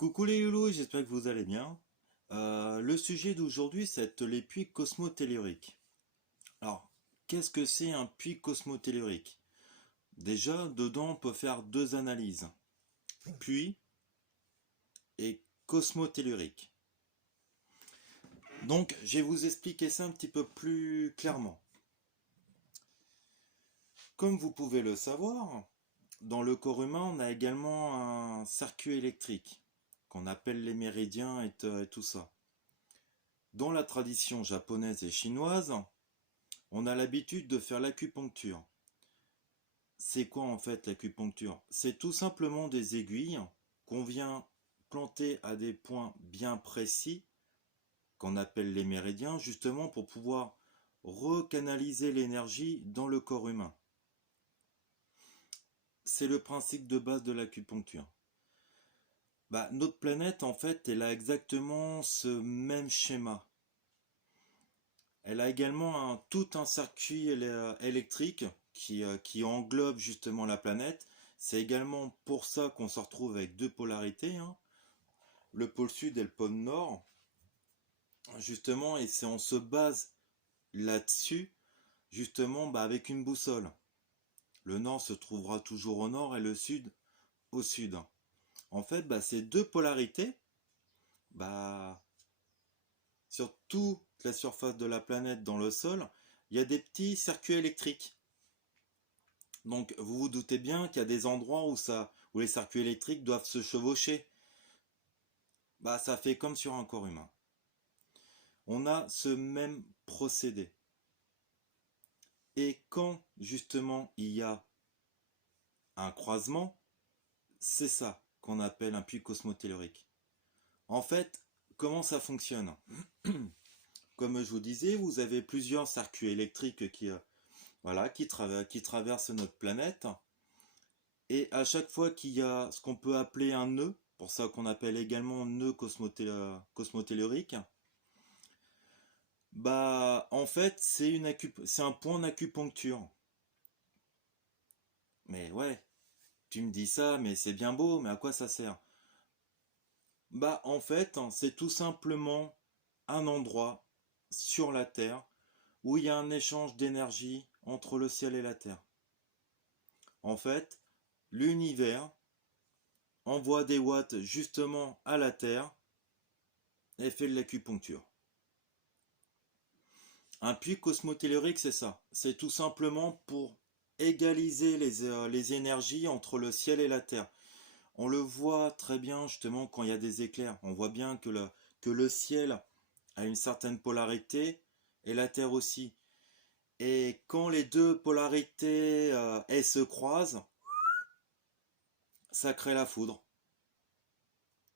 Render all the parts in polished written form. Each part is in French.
Coucou les loulous, j'espère que vous allez bien. Le sujet d'aujourd'hui, c'est les puits cosmotelluriques. Alors, qu'est-ce que c'est un puits cosmotellurique? Déjà, dedans, on peut faire deux analyses. Puits et cosmotellurique. Donc, je vais vous expliquer ça un petit peu plus clairement. Comme vous pouvez le savoir, dans le corps humain, on a également un circuit électrique, qu'on appelle les méridiens et tout ça. Dans la tradition japonaise et chinoise, on a l'habitude de faire l'acupuncture. C'est quoi en fait l'acupuncture? C'est tout simplement des aiguilles qu'on vient planter à des points bien précis, qu'on appelle les méridiens, justement pour pouvoir recanaliser l'énergie dans le corps humain. C'est le principe de base de l'acupuncture. Notre planète, en fait, elle a exactement ce même schéma. Elle a également tout un circuit électrique qui englobe justement la planète. C'est également pour ça qu'on se retrouve avec deux polarités, hein, le pôle sud et le pôle nord, justement, et on se base là-dessus, justement, avec une boussole. Le nord se trouvera toujours au nord et le sud au sud. En fait, ces deux polarités, bah, sur toute la surface de la planète dans le sol, il y a des petits circuits électriques. Donc vous vous doutez bien qu'il y a des endroits où les circuits électriques doivent se chevaucher. Ça fait comme sur un corps humain. On a ce même procédé. Et quand justement il y a un croisement, c'est ça qu'on appelle un puits cosmotellurique. En fait, comment ça fonctionne? Comme je vous disais, vous avez plusieurs circuits électriques qui traversent notre planète. Et à chaque fois qu'il y a ce qu'on peut appeler un nœud, pour ça qu'on appelle également nœud cosmotellurique, en fait c'est un point d'acupuncture. Mais ouais, tu me dis ça, mais c'est bien beau, mais à quoi ça sert? En fait, c'est tout simplement un endroit sur la Terre où il y a un échange d'énergie entre le ciel et la Terre. En fait, l'univers envoie des watts justement à la Terre et fait de l'acupuncture. Un puits cosmotellurique, c'est ça. C'est tout simplement pour égaliser les énergies entre le ciel et la terre. On le voit très bien justement quand il y a des éclairs. On voit bien que le ciel a une certaine polarité et la terre aussi. Et quand les deux polarités elles se croisent, ça crée la foudre.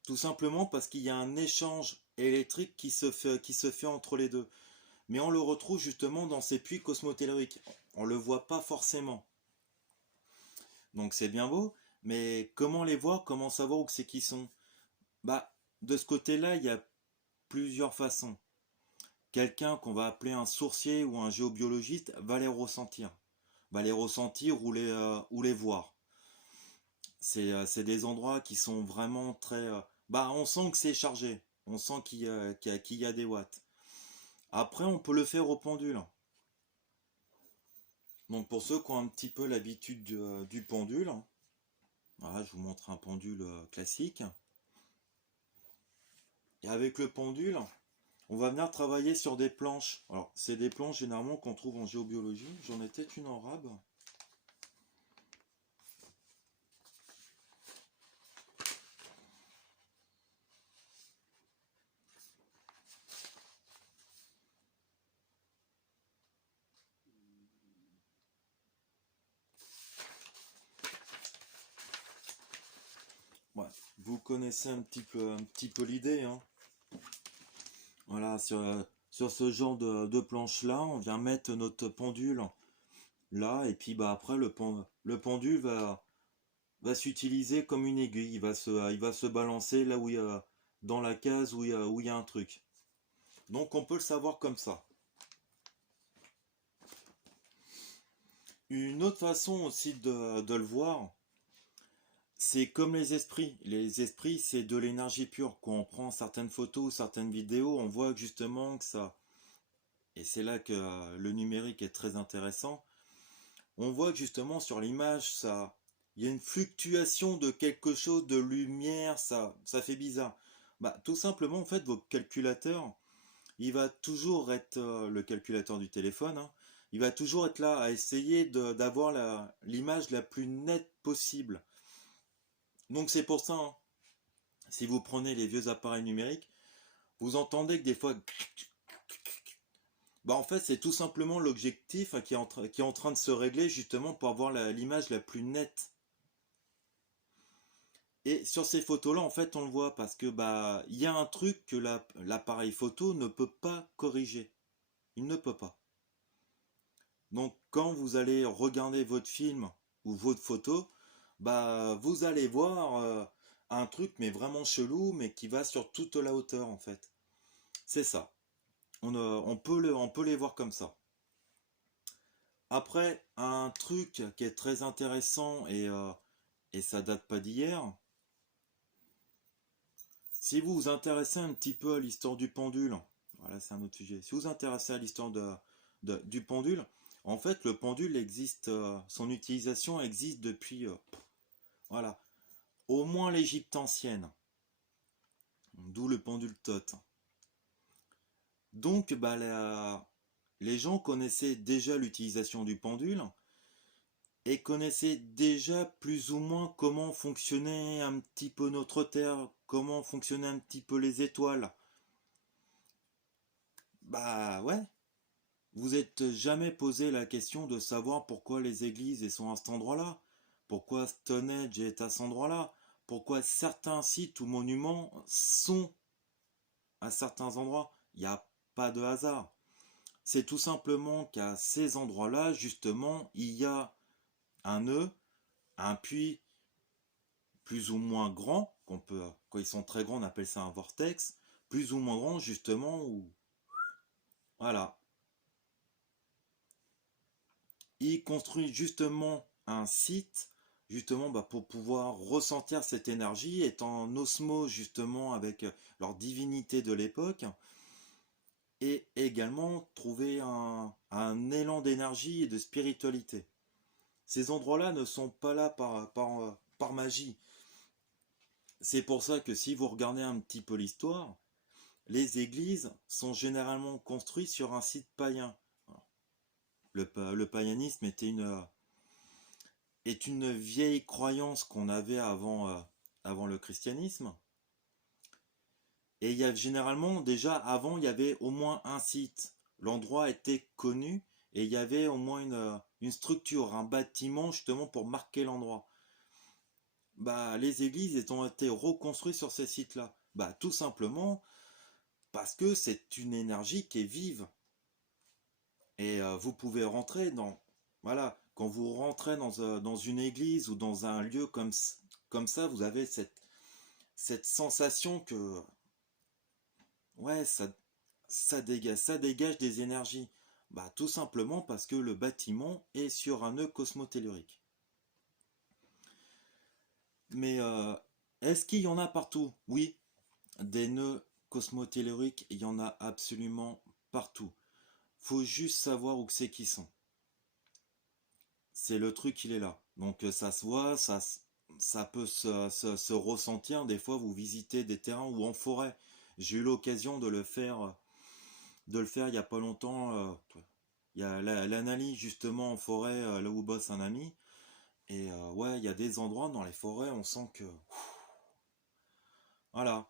Tout simplement parce qu'il y a un échange électrique qui se fait entre les deux. Mais on le retrouve justement dans ces puits cosmotelluriques. On ne le voit pas forcément. Donc c'est bien beau, mais comment les voir, comment savoir où c'est qu'ils sont? De ce côté-là, il y a plusieurs façons. Quelqu'un qu'on va appeler un sourcier ou un géobiologiste va les ressentir. Va les ressentir ou les voir. C'est des endroits qui sont vraiment très... on sent que c'est chargé. On sent qu'il y a des watts. Après, on peut le faire au pendule. Donc pour ceux qui ont un petit peu l'habitude du pendule, voilà, je vous montre un pendule classique. Et avec le pendule, on va venir travailler sur des planches. Alors c'est des planches généralement qu'on trouve en géobiologie. J'en ai peut-être une en rab. Ouais, vous connaissez un petit peu l'idée, hein. Voilà, sur ce genre de planche-là, on vient mettre notre pendule là, et puis après le pendule va s'utiliser comme une aiguille. Il va se balancer là où il y a, dans la case où il y a un truc. Donc on peut le savoir comme ça. Une autre façon aussi de le voir, c'est comme les esprits. Les esprits, c'est de l'énergie pure. Quand on prend certaines photos, certaines vidéos, on voit justement que ça... Et c'est là que le numérique est très intéressant. On voit que justement sur l'image, ça... Il y a une fluctuation de quelque chose, de lumière, ça fait bizarre. Bah, tout simplement, en fait, vos calculateurs, il va toujours être le calculateur du téléphone, hein, il va toujours être là à essayer d'avoir l'image la plus nette possible. Donc c'est pour ça, hein, si vous prenez les vieux appareils numériques, vous entendez que des fois, bah en fait c'est tout simplement l'objectif, hein, qui est en train de se régler justement pour avoir l'image la plus nette. Et sur ces photos-là, en fait, on le voit parce que bah il y a un truc que l'appareil photo ne peut pas corriger. Il ne peut pas. Donc quand vous allez regarder votre film ou votre photo, bah vous allez voir un truc mais vraiment chelou mais qui va sur toute la hauteur en fait. C'est ça. On peut les voir comme ça. Après, un truc qui est très intéressant et ça date pas d'hier, si vous vous intéressez un petit peu à l'histoire du pendule, voilà c'est un autre sujet, si vous vous intéressez à l'histoire du pendule, en fait le pendule existe, son utilisation existe depuis, voilà, au moins l'Égypte ancienne, d'où le pendule Thoth. Donc bah, les gens connaissaient déjà l'utilisation du pendule et connaissaient déjà plus ou moins comment fonctionnait un petit peu notre Terre, comment fonctionnaient un petit peu les étoiles. Bah ouais, vous êtes jamais posé la question de savoir pourquoi les églises sont à cet endroit-là, pourquoi Stonehenge est à cet endroit-là, pourquoi certains sites ou monuments sont à certains endroits. Il n'y a pas de hasard. C'est tout simplement qu'à ces endroits-là, justement, il y a un nœud, un puits plus ou moins grand, quand ils sont très grands, on appelle ça un vortex, plus ou moins grand, justement, où, voilà, ils construisent justement un site, justement, bah, pour pouvoir ressentir cette énergie, être en osmose, justement, avec leur divinité de l'époque, et également trouver un élan d'énergie et de spiritualité. Ces endroits-là ne sont pas là par magie. C'est pour ça que si vous regardez un petit peu l'histoire, les églises sont généralement construites sur un site païen. Le païanisme est une vieille croyance qu'on avait avant le christianisme. Et il y a généralement, déjà avant, il y avait au moins un site. L'endroit était connu et il y avait au moins une structure, un bâtiment justement pour marquer l'endroit. Bah, les églises ont été reconstruites sur ces sites-là. Bah, tout simplement parce que c'est une énergie qui est vive. Et vous pouvez rentrer dans... Voilà, quand vous rentrez dans une église ou dans un lieu comme ça, vous avez cette sensation que... Ouais, ça dégage des énergies. Bah, tout simplement parce que le bâtiment est sur un nœud cosmotellurique. Mais est-ce qu'il y en a partout? Oui, des nœuds cosmotelluriques, il y en a absolument partout. Faut juste savoir où c'est qu'ils sont. C'est le truc, il est là. Donc ça se voit, ça peut se ressentir. Des fois, vous visitez des terrains ou en forêt. J'ai eu l'occasion de le faire il y a pas longtemps. Il y a l'analyse justement en forêt, là où bosse un ami. Et ouais, il y a des endroits dans les forêts, on sent que... Voilà,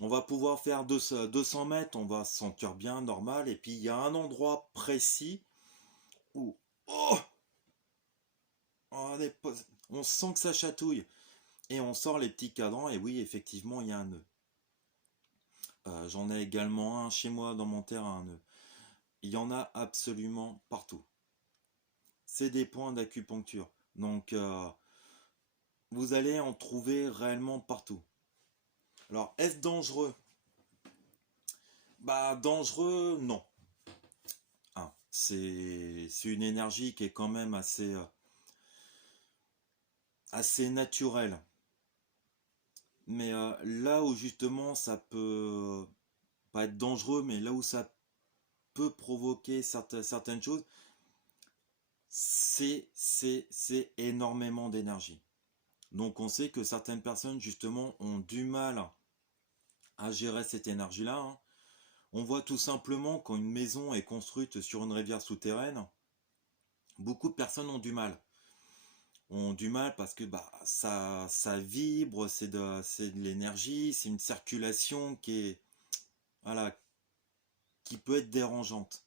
on va pouvoir faire 200 mètres, on va se sentir bien, normal. Et puis il y a un endroit précis où... Oh, on sent que ça chatouille. Et on sort les petits cadrans, et oui, effectivement, il y a un nœud. J'en ai également un chez moi dans mon terrain, un nœud. Il y en a absolument partout. C'est des points d'acupuncture. Donc, vous allez en trouver réellement partout. Alors, est-ce dangereux? Bah, dangereux, non. Hein, c'est une énergie qui est quand même assez... assez naturel. Mais là où justement ça peut pas être dangereux, mais là où ça peut provoquer certaines choses, c'est énormément d'énergie. Donc on sait que certaines personnes justement ont du mal à gérer cette énergie-là, hein. On voit tout simplement quand une maison est construite sur une rivière souterraine, beaucoup de personnes ont du mal parce que bah ça vibre, c'est de l'énergie, c'est une circulation voilà, qui peut être dérangeante.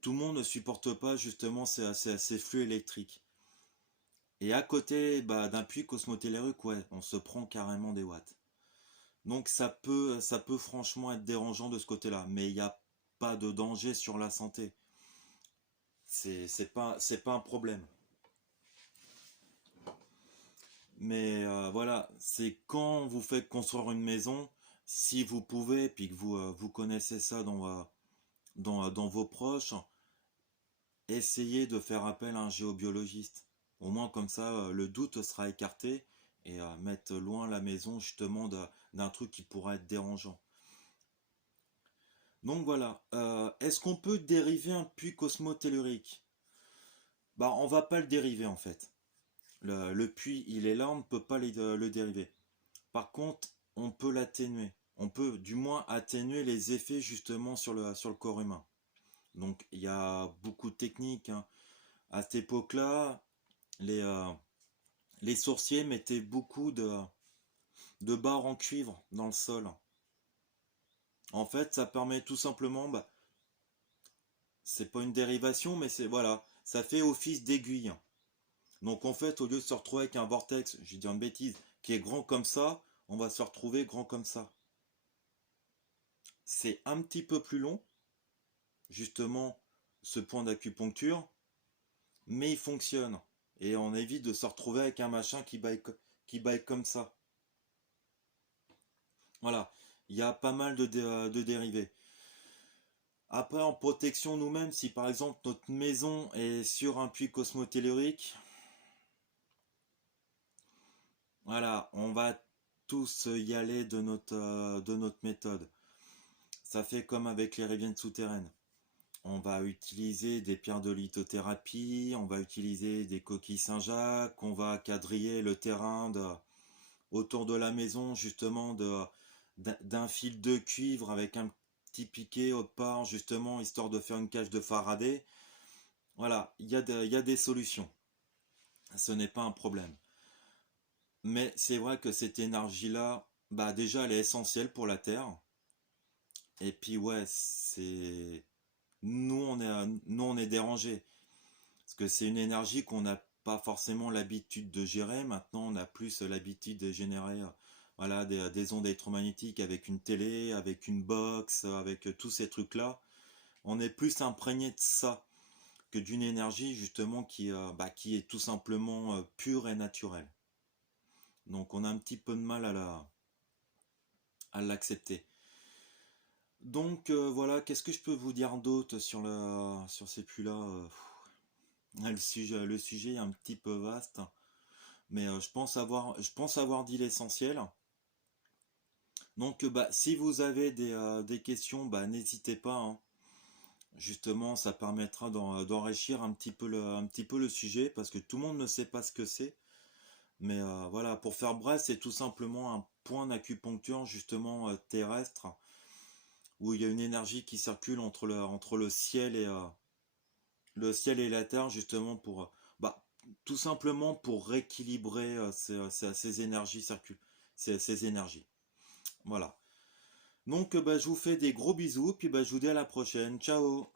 Tout le monde ne supporte pas justement ces flux électriques. Et à côté bah, d'un puits cosmotellurique, ouais, on se prend carrément des watts. Donc ça peut franchement être dérangeant de ce côté-là, mais il n'y a pas de danger sur la santé. C'est pas un problème. Mais voilà, c'est quand vous faites construire une maison, si vous pouvez, puis que vous connaissez ça dans vos proches, essayez de faire appel à un géobiologiste. Au moins comme ça, le doute sera écarté et mettre loin la maison justement d'un truc qui pourrait être dérangeant. Donc voilà, est-ce qu'on peut dériver un puits cosmotellurique? Bah on va pas le dériver en fait. Le puits il est là, on ne peut pas le dériver. Par contre, on peut l'atténuer. On peut du moins atténuer les effets justement sur le corps humain. Donc il y a beaucoup de techniques, hein. À cette époque-là, les, euh, les sorciers mettaient beaucoup de barres en cuivre dans le sol. En fait, ça permet tout simplement, bah, c'est pas une dérivation, mais c'est voilà, ça fait office d'aiguille. Donc en fait, au lieu de se retrouver avec un vortex, j'ai dit une bêtise, qui est grand comme ça, on va se retrouver grand comme ça. C'est un petit peu plus long, justement, ce point d'acupuncture, mais il fonctionne. Et on évite de se retrouver avec un machin qui baille comme ça. Voilà, il y a pas mal de dérivés. Après, en protection nous-mêmes, si par exemple notre maison est sur un puits cosmotellurique, voilà, on va tous y aller de notre méthode. Ça fait comme avec les rivières souterraines. On va utiliser des pierres de lithothérapie, on va utiliser des coquilles Saint-Jacques, on va quadriller le terrain autour de la maison justement d'un fil de cuivre avec un petit piquet au part justement histoire de faire une cage de Faraday. Voilà, il y a des solutions. Ce n'est pas un problème. Mais c'est vrai que cette énergie-là, bah déjà elle est essentielle pour la Terre. Et puis ouais, c'est nous on est dérangés parce que c'est une énergie qu'on n'a pas forcément l'habitude de gérer. Maintenant, on a plus l'habitude de générer voilà des ondes électromagnétiques avec une télé, avec une box, avec tous ces trucs-là. On est plus imprégné de ça que d'une énergie justement bah, qui est tout simplement pure et naturelle. Donc on a un petit peu de mal à l'accepter. Donc voilà, qu'est-ce que je peux vous dire d'autre sur ces puits-là le sujet est un petit peu vaste, mais je pense avoir dit l'essentiel. Donc bah, si vous avez des questions, bah, n'hésitez pas, hein. Justement, ça permettra d'enrichir un petit peu le sujet, parce que tout le monde ne sait pas ce que c'est. Mais voilà, pour faire bref, c'est tout simplement un point d'acupuncture justement terrestre, où il y a une énergie qui circule entre le ciel et la terre, justement bah, tout simplement pour rééquilibrer ces énergies ces énergies. Voilà. Donc bah, je vous fais des gros bisous, puis bah, je vous dis à la prochaine. Ciao!